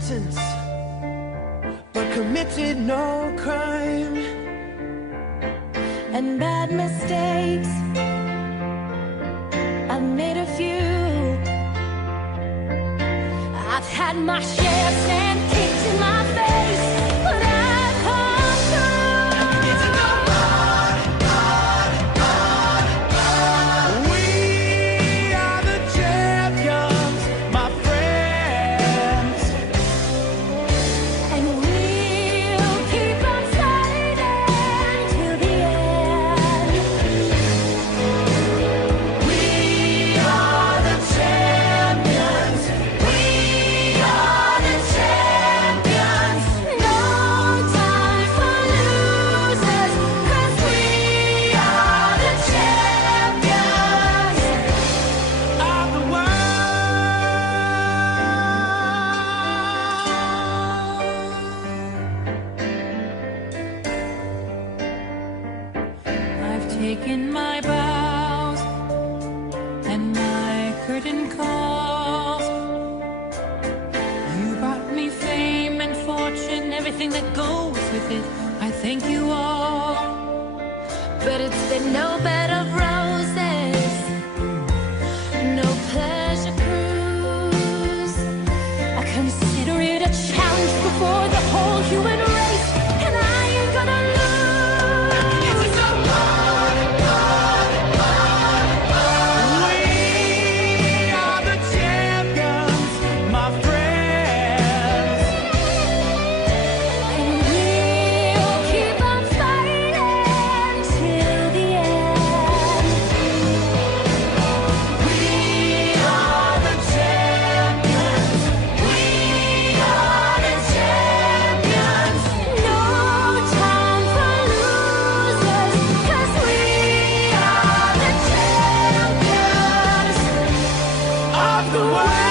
sentence, but committed no crime. And bad mistakes, I've made a few. I've had my share of sand kicked in my face, but I've come through. It's we are the champions, my friends. And we'll keep on fighting till the end. We are the champions. We are the champions. No time for losers, 'cause we are the champions Of the world. I've taken my bows and my curtain calls. You brought me fame and fortune, everything that goes with it. I thank you all. But it's been no bed of roses, no pleasure cruise. I consider it a challenge before the whole human race, and I ain't gonna lose. We are the champions, my friends. And we'll keep on fighting till the end. We are the champions. We are the champions. No time for losers, 'cause we are the champions Of the world.